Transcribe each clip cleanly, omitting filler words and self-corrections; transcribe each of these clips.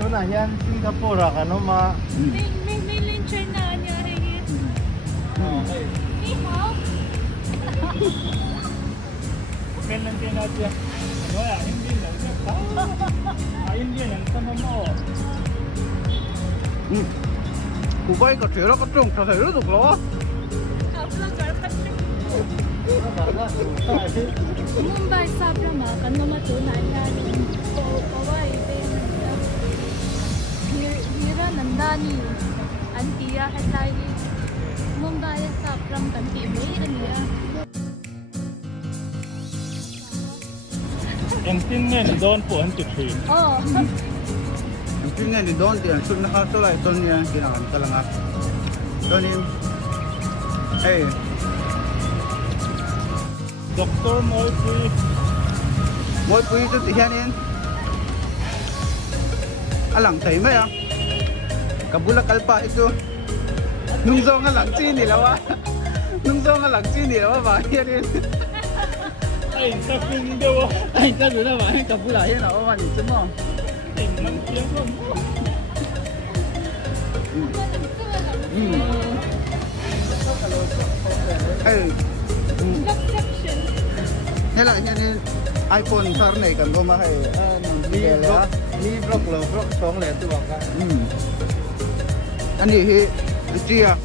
chỗ này hiện Singapore là cái nó mà mình lên China nhờ hay gì đi hả bên lên China chưa nói là India là cái sao India là sao mà cú bay có chuyện đó có trùng thật sự rất được lo Mumbai sabra mà cái nó mà chỗ này là có vậy bên Hira Nandani Antia hay lại Mumbai sabra kan ti mấy anh ya em tin nghe đón của anh chụp hình Yung nga ni Don diyan, so nakatulay ito niya kinakan talaga. So ni, hey, Doctor Moi Pui ito tiyan yan. Alang tayo may ah. Kabula kalpa ito. Nung zo nga lang chini lawa. Nung zo nga lang chini lawa ba yan yan. Ay, sa ping daw. Ay, sabi na ba? Kabula yan ako man ito mo. Nang tiếng không? Thế lại như iPhone sao này cần có mà hay đi vlog sống lẻ từ bằng cái anh gì chi à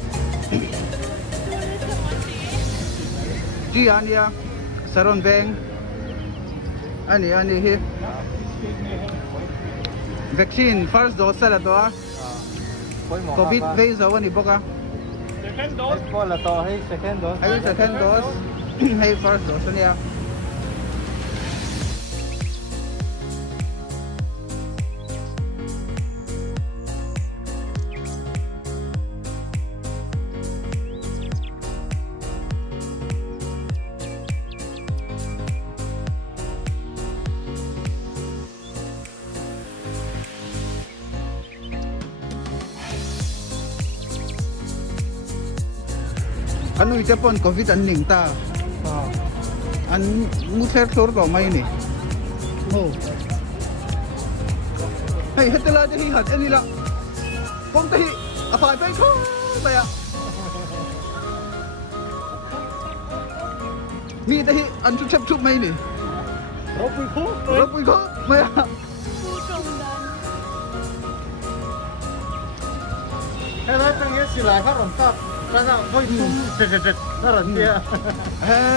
chi anh ya Saron Bang anh hi vaccine first dose là đó covid bây giờ anh bốc à Second dose. có là to hay second dose hay second dose hay first dose nha Ano ito po COVID an ning ta an muser sor ko may ni oh hey hatala dali hat anila kung tahi apa ba ko baya mi tahi an chup chup may ni Robui ko baya cái đó trong cái sự lại phát động tập cái nào hơi tung nó là kia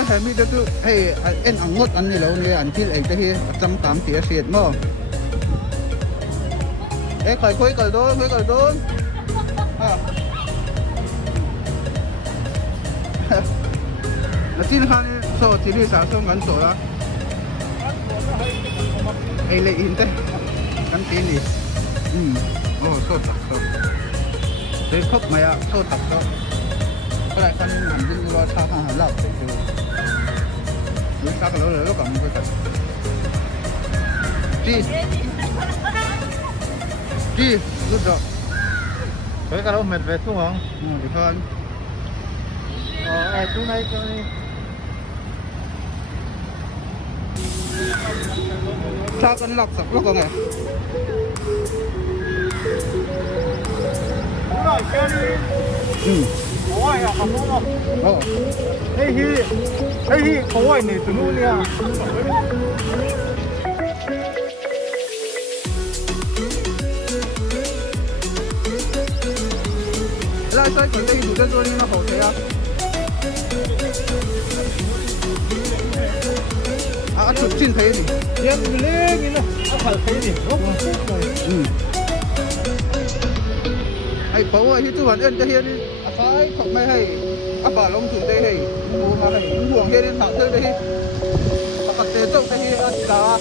hey mi tu hey en angot an ni lo ni an til ek tahi cham tam ti asiat mo khoi kal don na tin khan so ti li sa so ngan so la ai le in te kan ti ni oh so tak so để khóc mày ạ, sâu tập đó. Cái này con hẳn đi qua sao không hẳn lọc thì sao cái lỗ lửa còn cái thật. Chi, good job. với cái đó mệt về xuống không? Được hơn. Ai xuống đây cho đi. Sao con lọc sập lốc con này? Rồi cho đi. Ôi à không đúng không? Hey hi, khối này từนู่นเนี่ยlại sai còn đây đủ chân rồi nhưng mà hổ thế à? chụp trên thế gì? Em lên như này, phải thế gì? Hay bố ơi, tu hoàn ơn cho hiền đi. Phải không may hay, bà long thủ đây hay, mua mà hay buông hiền đi thẳng thế đây. Bà tế trông thế hiền là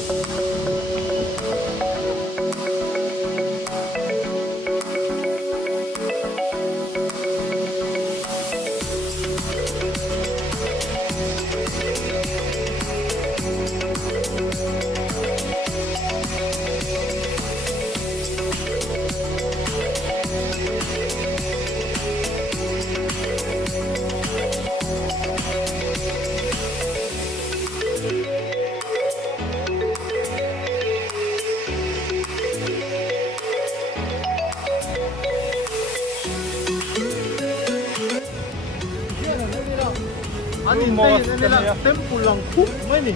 anh nhìn thấy này là tem pulang khúc mấy nè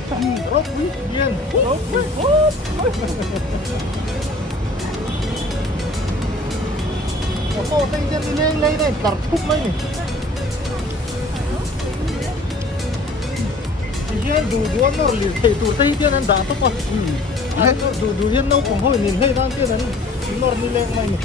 rốt quý yên rốt quý ô tay chân đi lên lấy đây đặt khúc mấy nè yên đủ đuôn nó liền thấy tụi tay chân anh đã tốt mà anh đủ yên đâu cũng hơi nhìn hơi đang chân anh nó đi lên mấy nè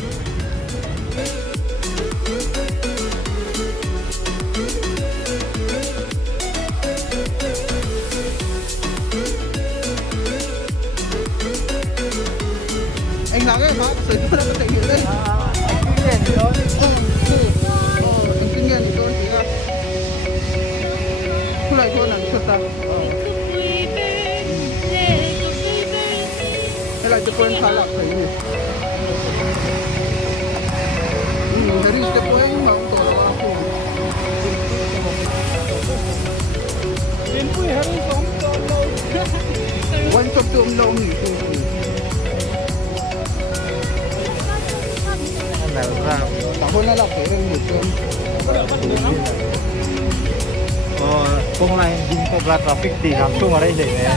anh nói cái nó sử dụng nó có thể hiện đây kinh nghiệm thì thôi kinh nghiệm thì tôi chỉ là thu lại thôi là xuất ta hay là cho con khá là thấy gì thấy đi cái bối mà ông tổ nó làm cùng đến cuối hết sống cho lâu quanh cho tôm lâu nghỉ cả hôm nay là phải một cơm hôm nay đi qua là traffic thì làm chung ở đây để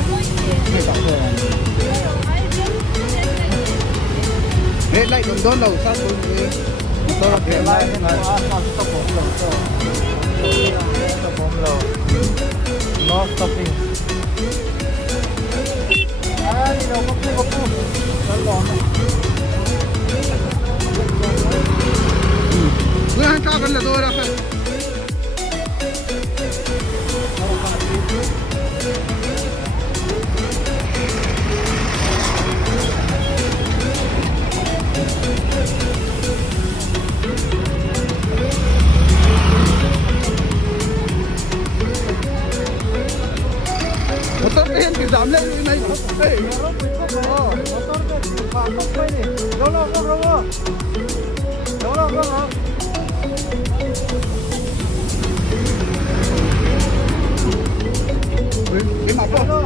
để lại đồng đón đầu sang tôi là để lại nên là stop bom lầu no stopping ai đâu có lon vừa ăn cho gần là tôi đã phải một tấc lên thì giảm lên như này đây cái mặt đó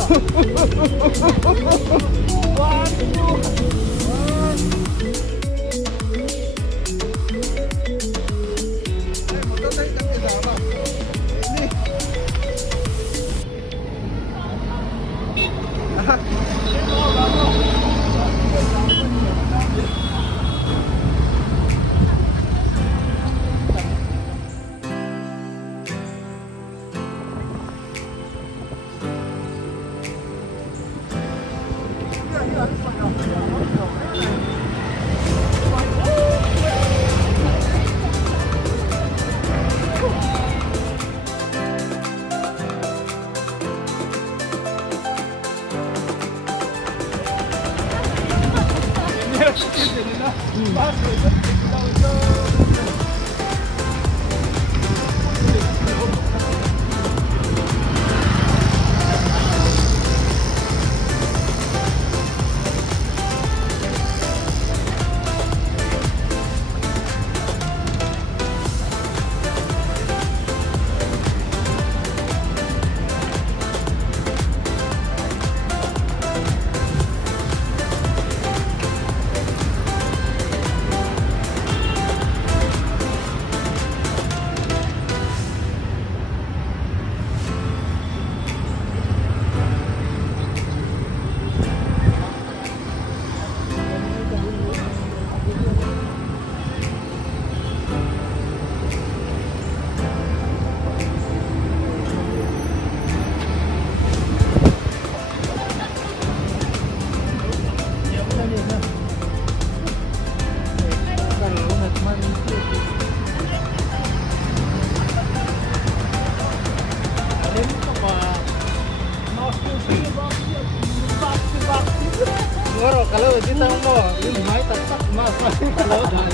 kalau kita mau ini mai tetap mas kalau dah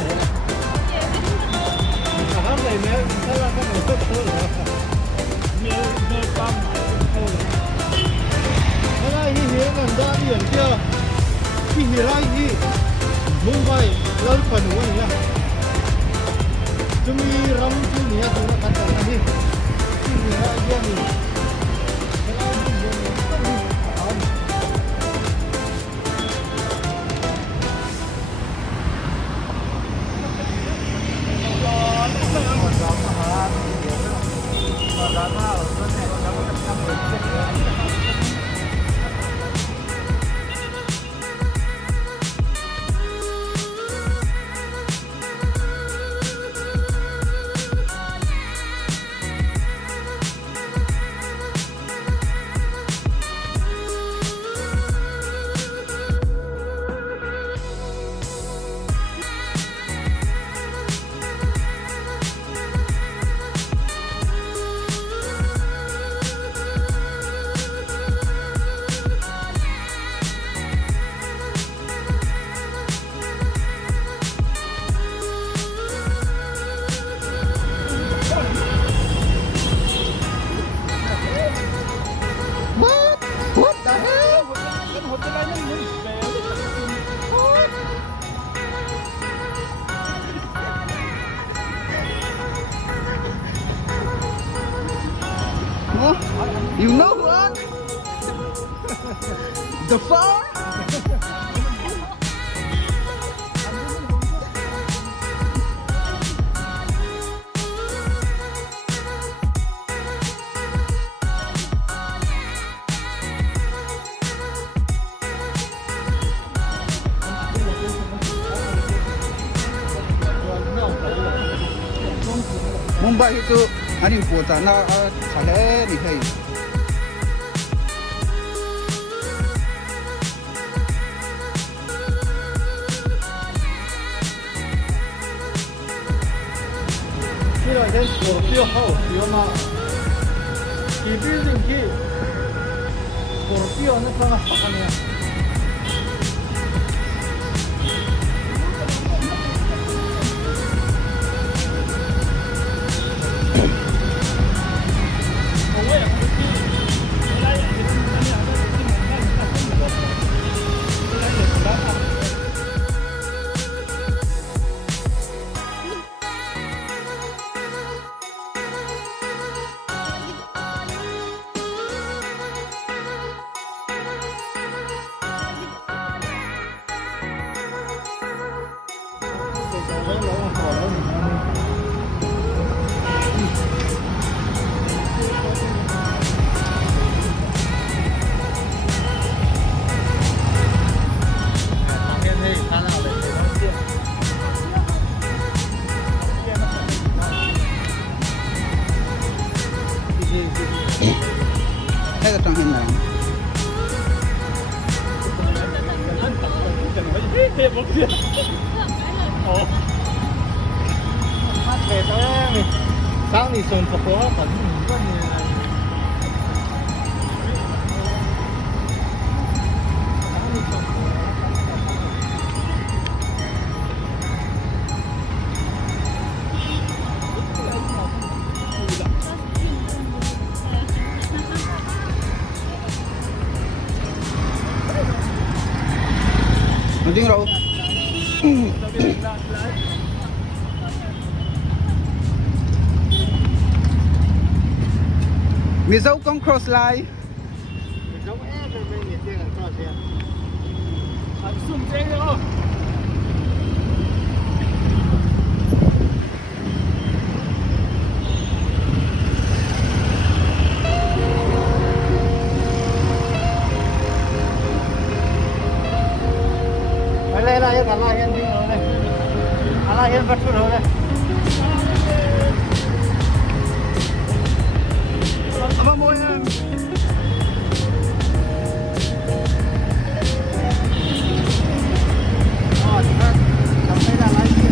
Hãy subscribe cho kênh Ghiền Mì Gõ để không bỏ lỡ What the hell? What? You know what? The farm? Mumbai itu ada kota na kale ni hai.这两天我比较好学嘛，你毕竟去，我比较那干嘛啥呢？ 那个装进来。哦，他铁的你，当你送不好，反正你问你。 Mending raw. Misau kong cross line. Misau eh cái bên nhiệt tiền cross ya. Anh xuống xe rồi. Đây là cái lá hiên đi rồi đây, lá hiên vật chút rồi đây. Apa mau yang? Oh, sampai dah lagi.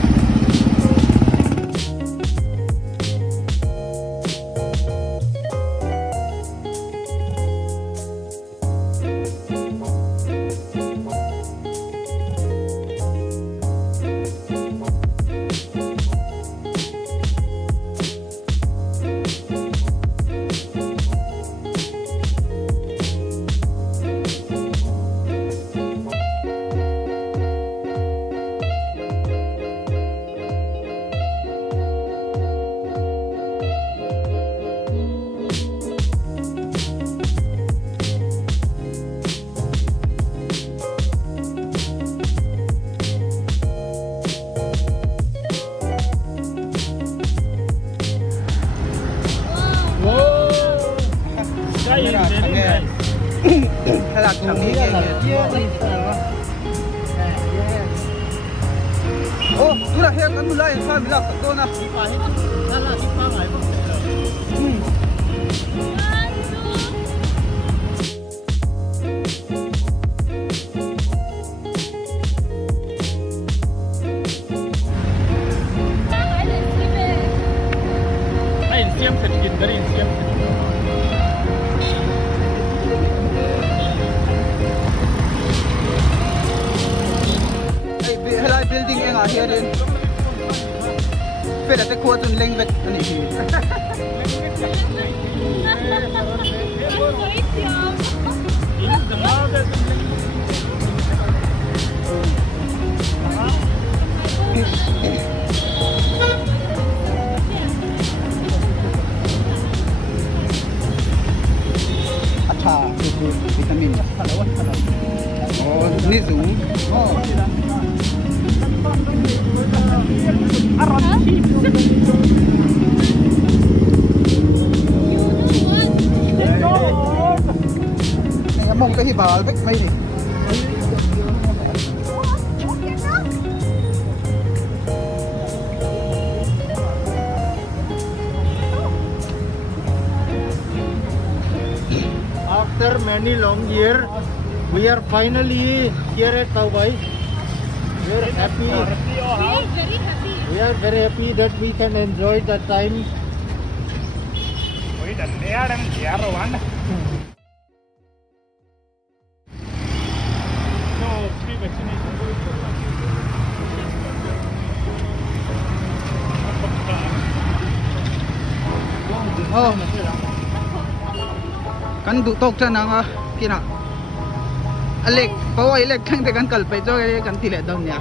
is very nice. Hay là thằng đi Kia là nghe. kia đi Ô, tú là hết ăn lại sao bị lạc tao na. phải nó là cái pha này Ay, siempre se quiere, siempre. Hay là building em ở here đến. Phải là cái khu tuần leng vẹt anh ấy. Ini semua ada Acha, vitamin. Oh, ni zoom. Oh. Này mong cái hi bà vách mây đi. After many long years, we are finally here at Taubai. We are happy. very happy. We are very happy that we can enjoy the time. Oi, dan dia dan dia rawan. So, free vaccination. Oh. Kan du tok cha nang kina. Alek, pawai lek khang te kan kal pe jo kan ti le dong nya.